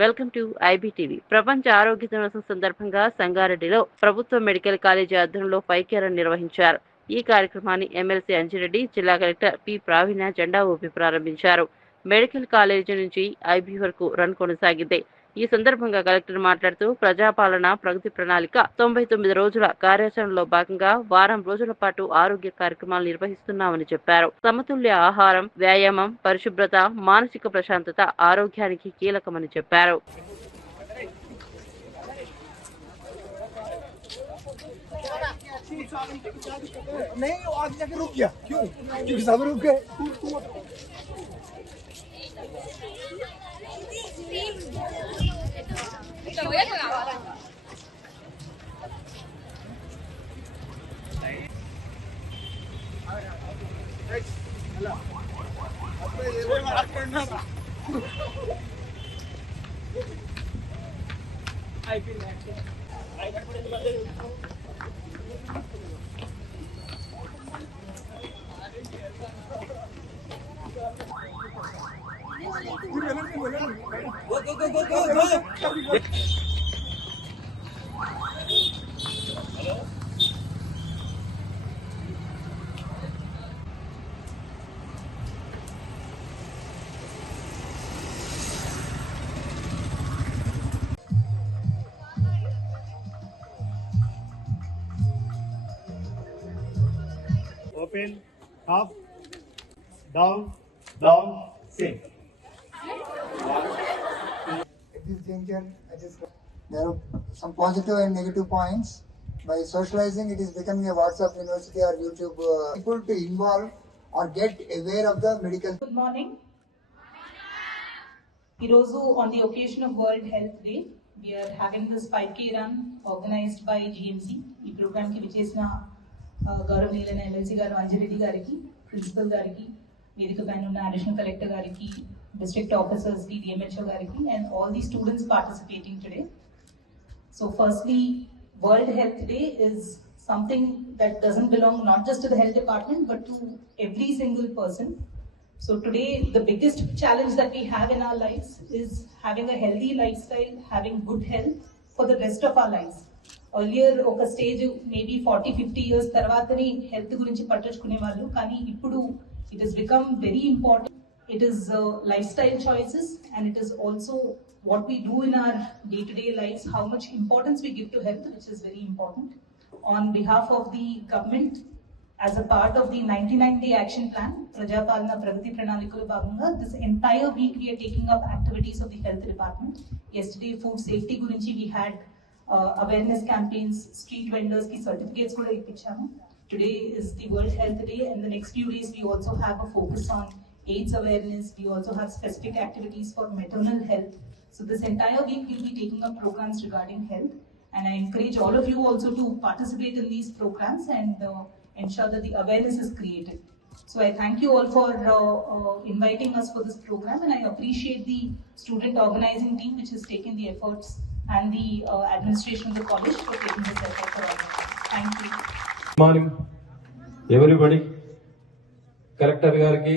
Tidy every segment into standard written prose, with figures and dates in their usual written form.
Welcome to IBTV. ప్రపంచ ఆరోగ్య దినోత్సవం సందర్భంగా సంగారెడ్డిలో ప్రభుత్వ మెడికల్ కాలేజీ ఆధ్వర్యంలో పైకేరన్ నిర్వహించారు. ఈ కార్యక్రమాన్ని ఎమ్మెల్సీ అంజిరెడ్డి, జిల్లా కలెక్టర్ పి ప్రావీణ్య జెండా ఊపి ప్రారంభించారు. మెడికల్ కాలేజీ నుంచి ఐబీ వరకు రన్ కొనసాగింది. ఈ సందర్భంగా కలెక్టర్ మాట్లాడుతూ ప్రజాపాలన ప్రగతి ప్రణాళిక 99 రోజుల కార్యాచరణలో భాగంగా వారం రోజుల పాటు ఆరోగ్య కార్యక్రమాలు నిర్వహిస్తున్నామని చెప్పారు. సమతుల్య ఆహారం, వ్యాయామం, పరిశుభ్రత, మానసిక ప్రశాంతత ఆరోగ్యానికి కీలకమని చెప్పారు. Open, up, down, down, sink. At this juncture, there are some positive and negative points. By socializing, it is becoming a WhatsApp university or YouTube. People to involve or get aware of the medical. Good morning. Irozu, on the occasion of World Health Day, we are having this 5K run organized by GMC. ఈ program కి విచ్చేసిన గౌరవనీయులైన ఎమ్మెల్సీ గారు అంజిరెడ్డి గారికి, ప్రిన్సిపల్ గారికి, వేదిక పైన ఉన్న అడిషనల్ కలెక్టర్ గారికి, డిస్ట్రిక్ట్ ఆఫీసర్స్ కి, డిఎంహెచ్ఓ గారికి, and all the students participating today. So firstly, World Health Day is something that doesn't belong not just to the health department but to every single person. So today the biggest challenge that we have in our lives is having a healthy lifestyle, having good health for the rest of our lives. Earlier ఒక stage maybe 40-50 years తర్వాతని హెల్త్ గురించి పట్టించుకునే వాళ్ళు, కానీ ఇప్పుడు it is become very important. It is life style choices and it is also what we do in our day-to-day lives, how much importance we give to health, which is very important. On behalf of the government, as a part of the 99-day action plan, Prajapalana Pragati Pranalikalu Bhaganga, this entire week we are taking up activities of the health department. Yesterday, food safety gurinchi we had awareness campaigns, street vendors ki certificates kuda ippichamu. Today is the World Health Day, and the next few days we also have a focus on AIDS awareness. We also have specific activities for maternal health. So this entire week we'll be taking up programs regarding health, and I encourage all of you also to participate in these programs and ensure that the awareness is created. So I thank you all for inviting us for this program, and I appreciate the student organizing team which has taken the efforts and the administration of the college for taking this effort for all. Thank you. Good morning, everybody. Collector gariki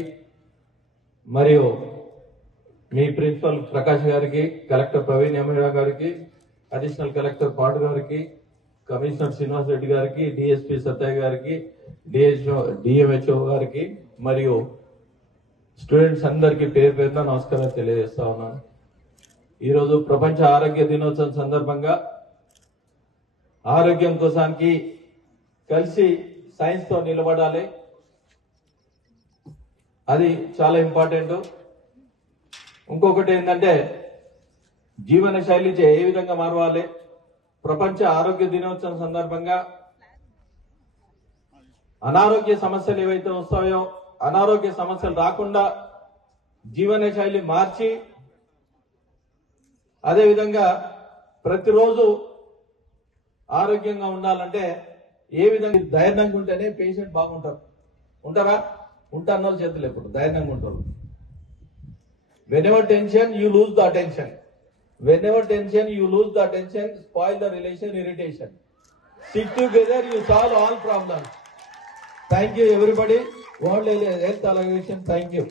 మరియు మీ ప్రిన్సిపల్ ప్రకాష్ గారికి, కలెక్టర్ ప్రవీణ్ ఎమ్మెల్యే గారికి, additional collector పాటు గారికి, కమిషనర్ శ్రీనివాస్ రెడ్డి గారికి, డిఎస్పీ సత్యయ్య గారికి, డిఎంహెచ్ఓ గారికి మరియు స్టూడెంట్స్ అందరికీ పేరు పేరున నమస్కారాలు తెలియజేస్తా ఉన్నాను. ఈరోజు ప్రపంచ ఆరోగ్య దినోత్సవం సందర్భంగా ఆరోగ్యం కోసానికి కలిసి సైన్స్ తో నిలబడాలి, అది చాలా ఇంపార్టెంట్. ఇంకొకటి ఏంటంటే జీవన శైలి ఏ విధంగా మారవాలి. ప్రపంచ ఆరోగ్య దినోత్సవం సందర్భంగా అనారోగ్య సమస్యలు ఏవైతే వస్తాయో అనారోగ్య సమస్యలు రాకుండా జీవన శైలి మార్చి, అదేవిధంగా ప్రతిరోజు ఆరోగ్యంగా ఉండాలంటే ఏ విధంగా ధైర్యంగా ఉంటేనే పేషెంట్ బాగుంటారు. ఉంటారా? ఉంటారో చేతులు ఎప్పుడు ధైర్యంగా ఉంటారు. Whenever tension, you lose the attention. Whenever tension, you lose the attention, spoil the relation, irritation. Stick together, you solve all problems. Thank you, everybody. World Health Organization, thank you.